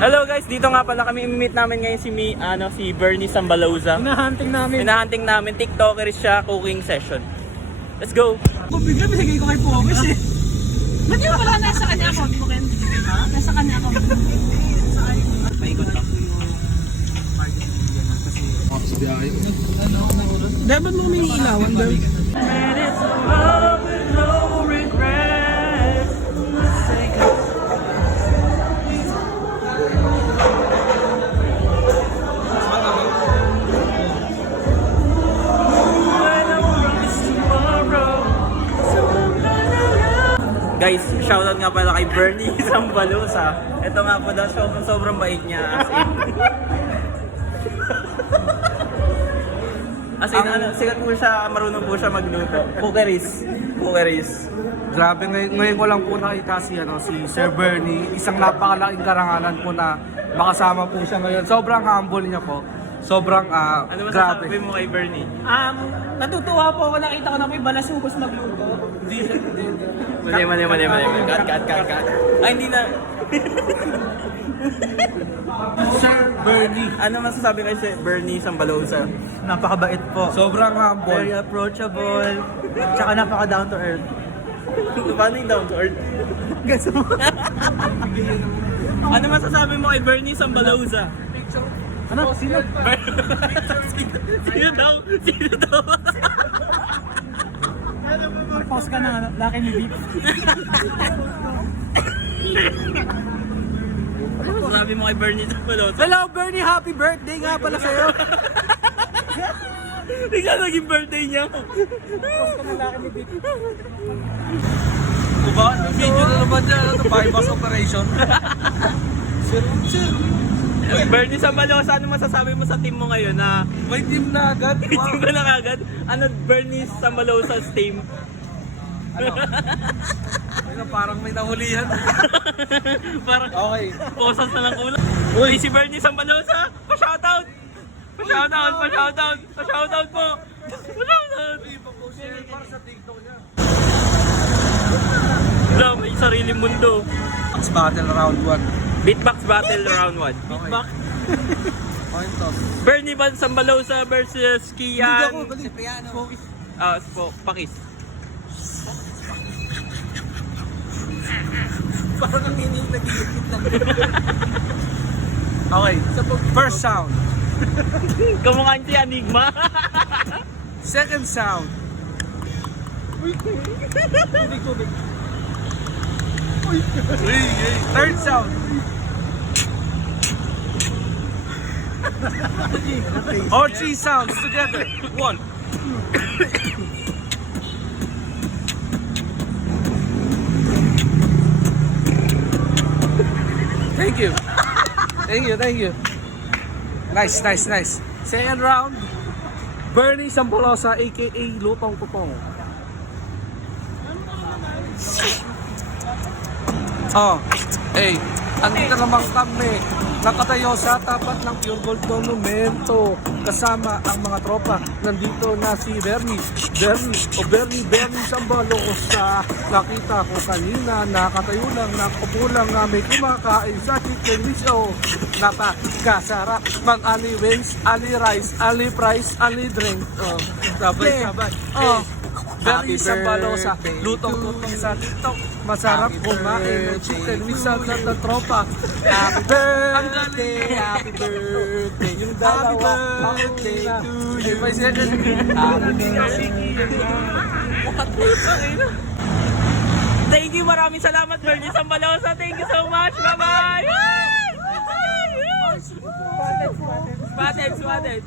Hello guys, dito nga pala kami i-meet namin ngayon si Bernie Sambaloza. Hinahunting namin, TikToker siya, cooking session. Let's go! Bigla binigay ko kay Pogos eh. Ba't yung wala nasa kanya account mo, Ken? Ha? Nasa kanya account mo. Maikot lang. Dapat mo may ilawan, girl. Guys, shoutout nga pala kay Bernie Sambaloza. Ito nga po daw, sobrang bait niya. As in, sikat po siya, marunong po siya magluto. Cookeries. Grabe, ngayon ko lang po nakita si Sir Bernie. Isang napakalaking karangalan po na makasama po siya ngayon. Sobrang humble niya po. Sobrang Ano grabe. masasabi mo kay Bernie? Natutuwa po ako, nakita ko na may balasubos magluto. Mali. Cut. Ay, hindi na. Sir Bernie. Ano masasabi kay Bernie Sambaloza? Napakabait po. Sobrang humble. Very approachable. Tsaka napaka down to earth. Paano yung down to earth? Ano masasabi mo kay Bernie Sambaloza? Ano? Sino? Sino daw? Post ka na, laki ni Beep. Ano masasabi mo kay Bernie Sambaloza? Hello, Bernie! Happy birthday nga pala sa'yo! Ikaw naging birthday niya. Post ka na, laki ni Beep. Diba? Video na naman niya. Bypass operation. Sir. Bernie Sambaloza, ano masasabi mo sa team mo ngayon na May team na agad. hindi ba na kagad? Ano Bernie Sambaloza's team? Ano, parang may nahulihan. Parang Okay. posas na lang ulo. Uy, si Bernie Sambaloza, pa-shoutout! Pa-shoutout po! Pa-shoutout! Para sa TikTok niya. Wala, may sariling mundo. Max Battle Round 1. Beatbox Battle Round 1. Beatbox. Point toss. Bernie Sambaloza versus Kian. Si Piano. Pakis. Parang ang hining nagigit lang. Okay. First sound. Kamukhaan si Enigma. Second sound. Tubig. Third sound. All three sounds together. One. Thank you. Nice. Second round. Bernie Sambaloza aka Lutong Tutong. Andito naman kami. Nakatayo sa tapat ng Pure Gold Monumento. Kasama ang mga tropa. Nandito na si Bernie Sambaloza. Nakita ko kanina, nakatayo lang, nakapulang nga may kumakain sa chicken miso. Napakasarap. Mang ali wings, ali rice, ali fries, ali drink. Sabay. Bernie Sambaloza, lutong-lutong sa TikTok. Masarap kumain ng chicken minsan ng tropa. Happy birthday, happy birthday. Yung dalawa, happy birthday to you. Thank you, maraming salamat Bernie Sambaloza. Thank you so much. Bye-bye. Spotted.